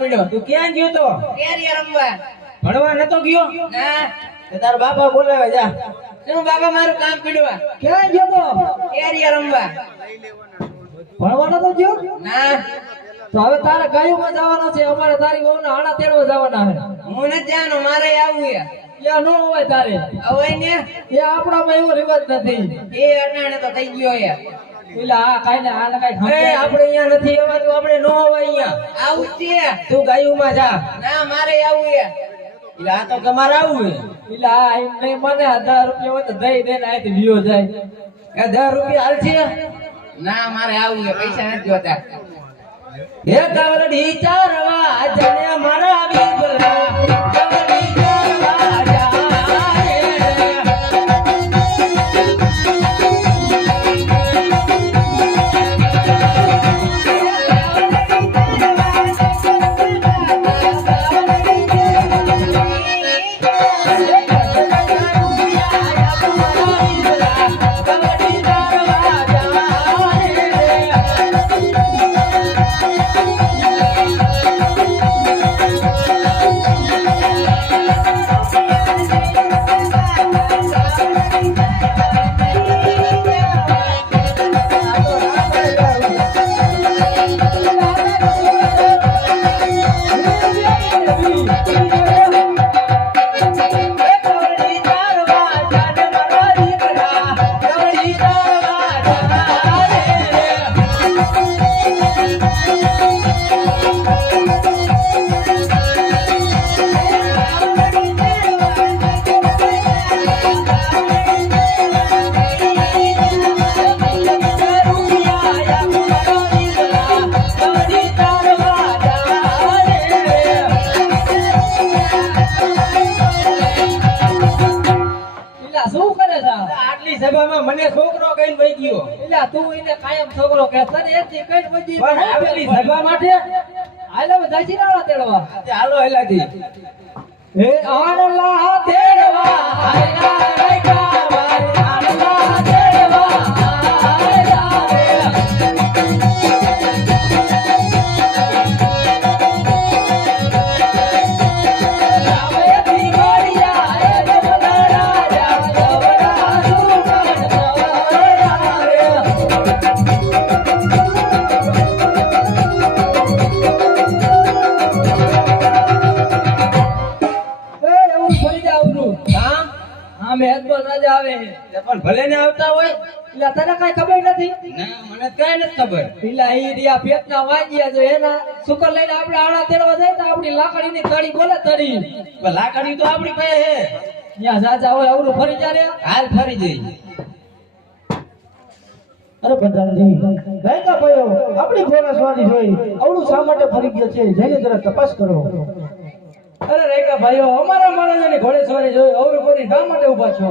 પડ્યો? તું ક્યાં ગયો તો? રમવા. ભણવા નતો ગયો? ના. તાર બાપા બોલાવે જા. શું બાપા મારું કામ પડ્યું ક્યાં ગયો તો? કેરી રમવા. ભણવા નતો ગયો? ના. તો હવે તારે ગાયોમાં જવાનો છે. અમારે તારી વહુના તેડવા જવાના હે હું નથી જાણું મારે આવું ત્યાં નો હોય તારે. હવે ને? એ આપણામાં એવો રિવાજ નથી. એ અટાણે તો થઈ ગયો પેલા કાઈ ને આ કાઈ એ આપણે અહીંયા નથી આવવાનું આપણે નો હોય અહીંયા. આવું છે. તું ગાયુમાં જા. ના મારે આવું છે. એટલે તો તમારે આવું હે પેલા એમ નહીં મને હજાર રૂપિયા હોય તો દઈ દે ને વિયો જાય. એ રૂપિયા હાલ છે. ના મારે આવું પૈસા નથી જોતા. હે કાવડી ચારવા જને મારા કાવરડી Gracias. પેલા તું એને કાયમ છોકરો કે તને એક ટિકિટ બધી પણ આટલી સભા માટે? હાલો બધા ચીરાડા તેડવા. હાલો હેલાથી હે આણલા તેડવા. આયલા ભલે ને આવતા હોય એટલે તને કઈ ખબર નથી? ના મને કઈ નથી ખબર. પેલા ઈ રહ્યા પેટના વાંજ્યા જો એના શુકર લઈને આપણે આડા તેડવા જાય તો આપણી લાકડીની તળી બોલે તળી. લાકડી તો આપણી પાસે હે ત્યાં સાચા હોય અવરું ફરી જાય હાલ ફરી જઈ અરે પ્રધાનજી ગાયકા ભાઈઓ આપણી ઘોડા સ્વાદી જોઈ અવળું શા માટે ફરી ગયો છે? જઈને જરા તપાસ કરો. અરે રેખા ભાઈઓ અમારા મહારાજાની ઘોડે સવારી જોઈ અવરું ફરી શા માટે ઊભા છો?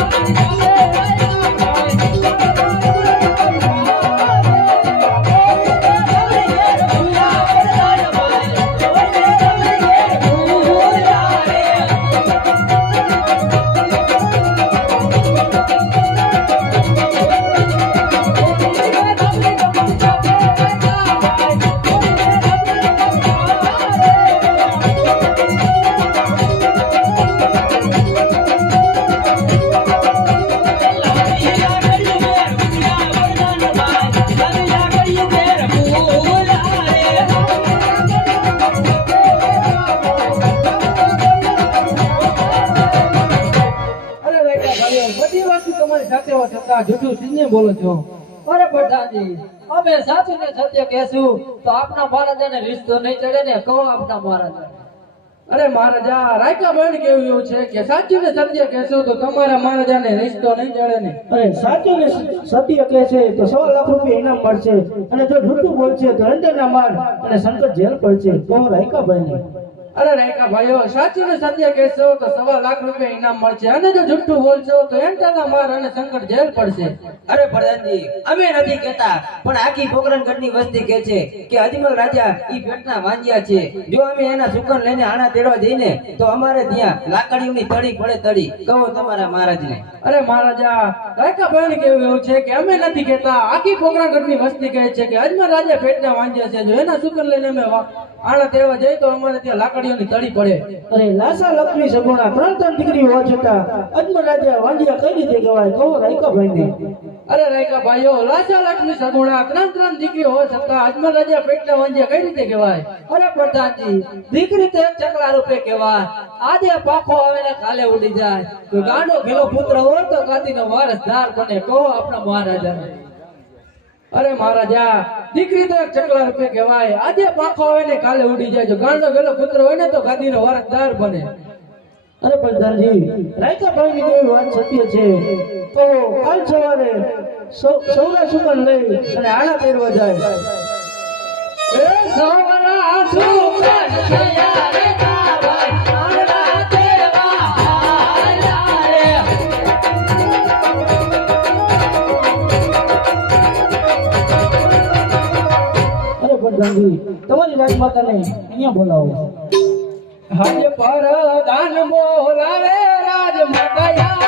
બોલો છો અરે પ્રધાનજી અમે સાચું ને સત્ય કહેશું તો આપના મહારાજાને રિશ્તો નહીં ચડે ને કહો આપના મહારાજા અરે મહારાજા રાયકા બહેન કેવું એવું છે કે સાચું ને સત્ય કહેશો તો તમારા મહારાજાને રિશ્તો નહીં જડે ને? અરે સાચું ને સત્ય કહે છે તો સો લાખ રૂપિયા ઇનામ મળશે અને જો જૂઠું બોલશે તો અંદરના માર અને સંકટ જેલ પડશે. કહો રાયકા બહેન અરે રાયકા ભાઈઓ સાચું સત્ય કહેશો તો સવા લાખ રૂપિયા ઇનામ મળશે. અને જો જુઠ્ઠું બોલશો તો એન્ટાના માર અને સંકટ જેલ પડશે. અરે પ્રધાનજી અમે નથી કહેતા પણ આખી પોકરણગઢની વસ્તી કહે છે કે અજમલ રાજા ઈ પેટના વાંજ્યા છે. જો અમે એના સુકન લઈને આણા તેડવા જઈને તો અમારે ત્યાં લાકડીઓની તળી પડે તળી. કહો તમારા મહારાજને. અરે મહારાજા રાયકા ભાઈ કેવું એવું છે કે અમે નથી કહેતા? આખી પોકરણગઢની વસ્તી કહે છે કે અજમલ રાજા પેટના વાંજ્યા છે. જો એના સુકન લઈને અમે આણા તેડવા જઈ તો અમારે ત્યાં લાકડીઓની તળી પડે. અરે લાસા લક્ષ્મી સગુણા ત્રણ ત્રણ દીકરી હોવા છતાં અજમ રાજા વાંડિયા કઈ રીતે કહેવાય કહો રાયકા ભાઈ અરે રાયકા ભાઈઓ લાસા લક્ષ્મી સગુણા ત્રણ ત્રણ દીકરી હોવા છતાં અજમ રાજા પેટના વાંડિયા કઈ રીતે કહેવાય અરે પ્રધાનજી દીકરી તો એક ચકલા રૂપે કહેવાય. આજે પાખો આવે ને કાલે ઉડી જાય. તો ગાંડો ઘેલો પુત્ર હોય તો ગાદીનો વારસદાર બને. કહો આપણા મહારાજાને. અરે મહારાજા દીકરી તો એક ચકલા રૂપે કહેવાય. આજે પાખો આવે ને કાલે ઉડી જાય. જો ગાંડો ગેલો પુત્ર હોય ને તો ગાદીનો વારસદાર બને. અરે પ્રધાનજી રાયકા ભાઈની કેવી વાત સત્ય છે. તો કાલ સવારે સૌરા સુકન લઈ અને આણા પહેરવા જાય. એ સવરા સુગન થયા પ્રધાનજી તમારી રાજમાતાને અહીંયા બોલાવો. હાજ પર દાન બોલાવે રાજ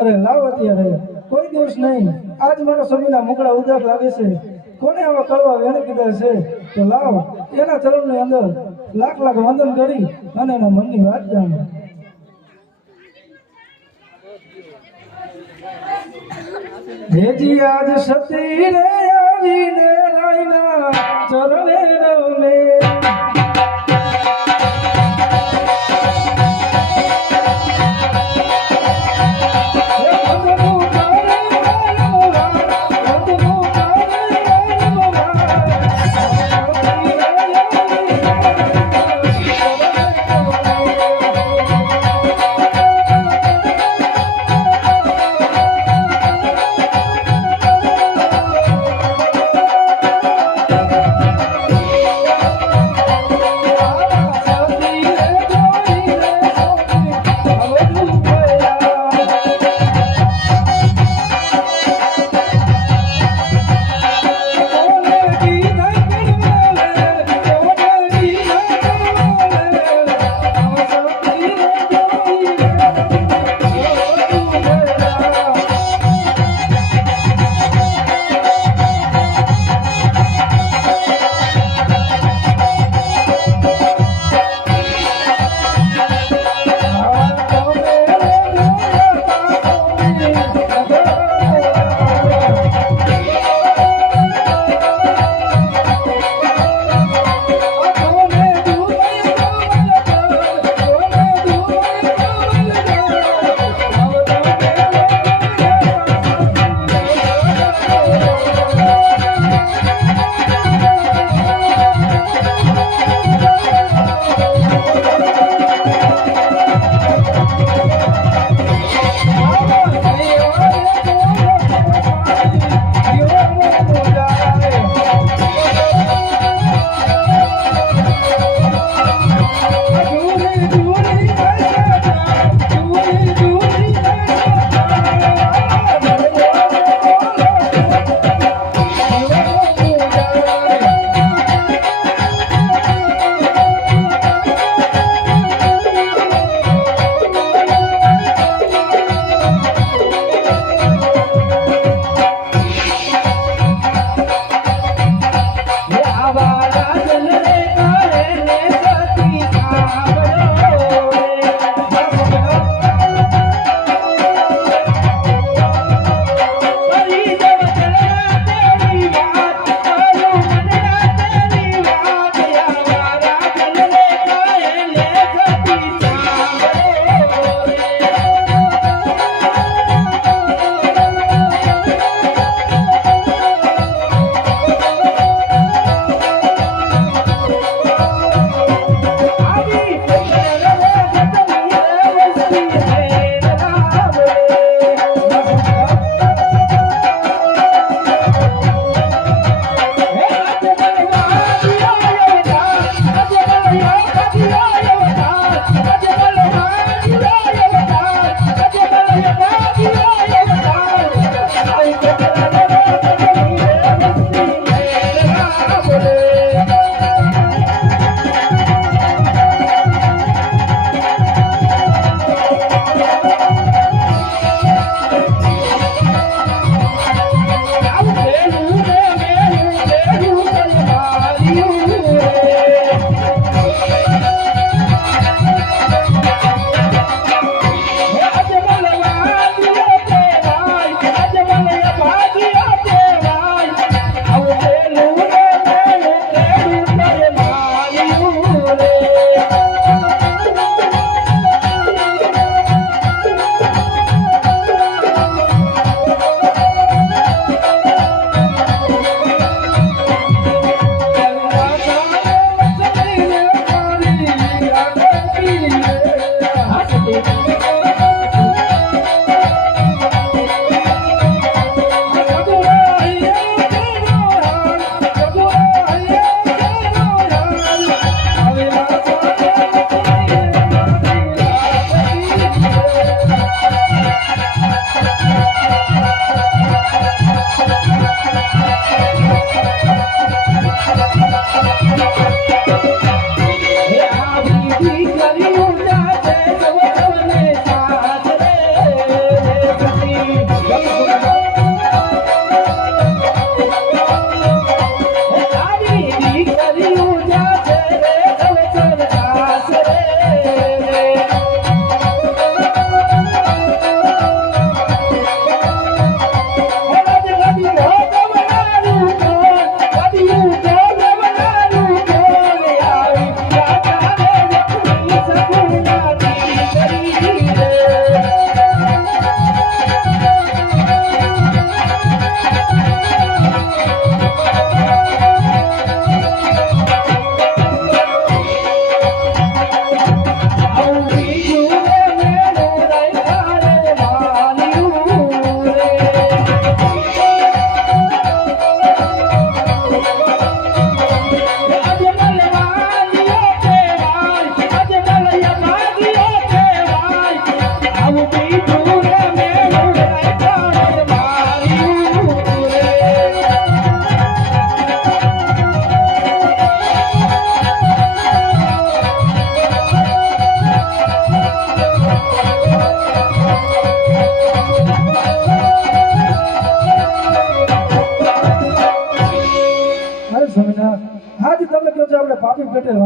અરે લાવ અત્યારે કોઈ દિવસ નહીં. આજ મારા સ્વામીના મુકડા ઉદાસ લાગે છે. કોને આવા કડવા વેણ કીધા છે? તો લાવ, એના ચરણની અંદર લાખ લાખ વંદન કરી અને એના મનની વાત જાણ. જેજી આજ સતી રે આવીને રાયના ચરણે રમે.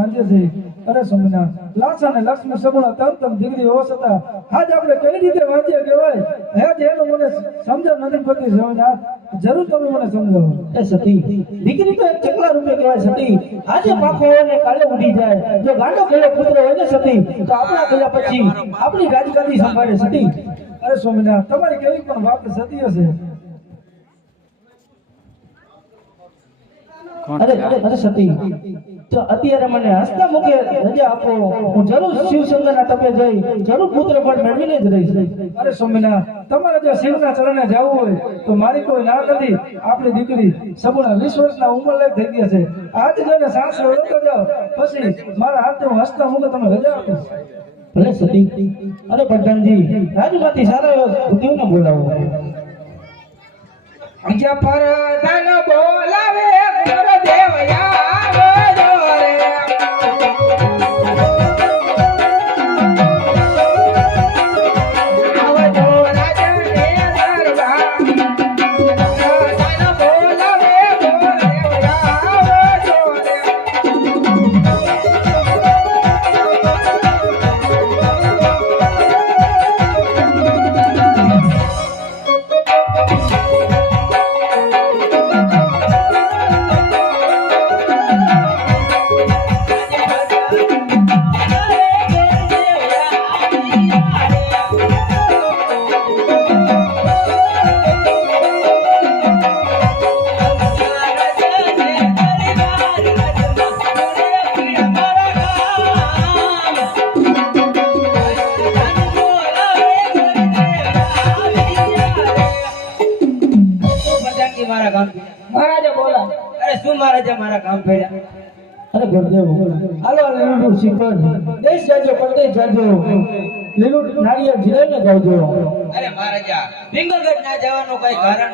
પાપી પેટે અરે સ્વામિનાથ લાસા અને લક્ષ્મી સગુણા તમ તમ દીકરી હોવા આજ આપણે કઈ રીતે વાંચીએ કહેવાય? આજ એનું મને સમજણ નથી પડતી સ્વામિનાથ. જરૂર તમે મને સમજાવો. એ સતી દીકરી તો એક ચકલા રૂપે કહેવાય સતી. આજે પાખો હોય ને કાલે ઉડી જાય. જો ગાંડો ગયો પુત્ર હોય ને સતી તો આપણા ગયા પછી આપણી રાજગાદી સંભાળે સતી. અરે સ્વામિનાથ તમારી કેવી પણ વાત સતી હશે. અરે અરે સતી તો અત્યારે મને હસતા મુખે રજા આપો. હું જરૂર શિવશંકરના તપે જઈ જરૂર પુત્ર પણ મેળવીને જ રહીશ. અરે સ્વામીના તમારે જો શિવના ચરણે જવું હોય તો મારી કોઈ ના નથી. આપણી દીકરી સગુણા વીસ વર્ષના ઉંમર લાયક થઈ ગયા છે. આજ જઈને સાસ રોતો જાઓ. પછી મારા હાથે હું હસતા મુખે તમે રજા આપીશ. ભલે સતી. અરે પ્રધાનજી રાજમાંથી સારા એવો બુદ્ધિઓને બોલાવો. અંજા પર બોલાવે કામ ફેર્યા અરે ગુરુદેવ હાલો લીલું શીખવણ દેશ જાજો પરદેશ જાજો. લીલું નાળિયેર જીરાઈને ગાવજો અરે મહારાજા પિંગલગઢ ના જવાનું કઈ કારણ?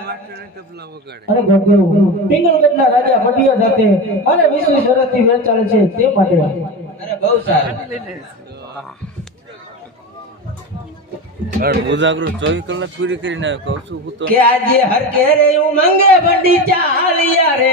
અરે ગુરુદેવ પિંગલગઢના રાજા પટિયા સાથે અને વીસ વીસ વર્ષથી વેર છે તે માટે. અરે બહુ સારું. કારણ ઉજાગરો ચોવીસ કલાક પૂરી કરીને આવ્યો. કહું છું હું તો કે આજે હર કે રે ઉમંગે બંડી ચાલિયા રે.